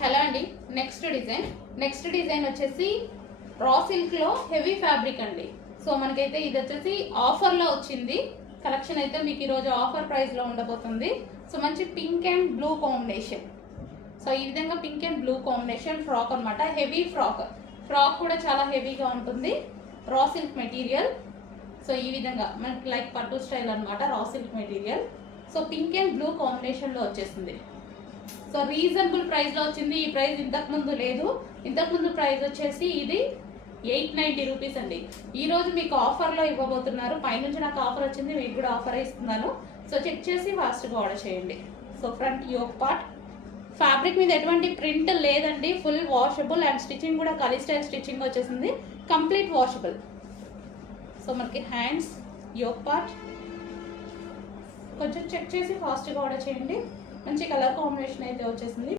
Hello అండి. Next design వచ్చేసి raw silk లో హెవీ ఫ్యాబ్రిక్ అండి. సో మనకైతే ఇది వచ్చేసి ఆఫర్ లో వచ్చింది కలెక్షన్. అయితే మీకు ఈరోజు ఆఫర్ ప్రైస్ లో ఉండబోతుంది. సో మంచి pink and blue combination. So ఈ విధంగా pink and blue combination frock అనమాట. హెవీ ఫ్రాక్ కూడా చాలా హెవీగా ఉంటుంది. Raw silk material. సో ఈ విధంగా మనకి లైక్ పట్టు స్టైల్ అనమాట. Raw silk material. So pink and blue combination లో వచ్చేసింది. సో రీజనబుల్ ప్రైస్ లో వచ్చింది. ఈ ప్రైస్ ఇంతకు ముందు లేదు. ఇంతకు ముందు ప్రైస్ వచ్చేసి ఇది 890 రూపీస్ అండి. ఈ రోజు మీకు ఆఫర్ లో ఇవ్వబోతున్నారు. పైనుంచి నాకు ఆఫర్ వచ్చింది, మీకు కూడా ఆఫర్ ఇస్తున్నాను. సో చెక్ చేసి ఫాస్ట్ గా ఆర్డర్ చేయండి. So front yoke part fabric మీద ఎటువంటి ప్రింట్ లేదండి. ఫుల్ వాషబుల్ అండ్ స్టిచ్చింగ్ కూడా కలీ స్టైల్ స్టిచ్చింగ్ వచ్చేసింది. Complete washable. సో మనకి హ్యాండ్స్, యోక్ పార్ట్ కొంచెం చెక్ చేసి ఫాస్ట్ గా ఆర్డర్ చేయండి. మంచి కలర్ కాంబినేషన్ అయితే వచ్చేసింది.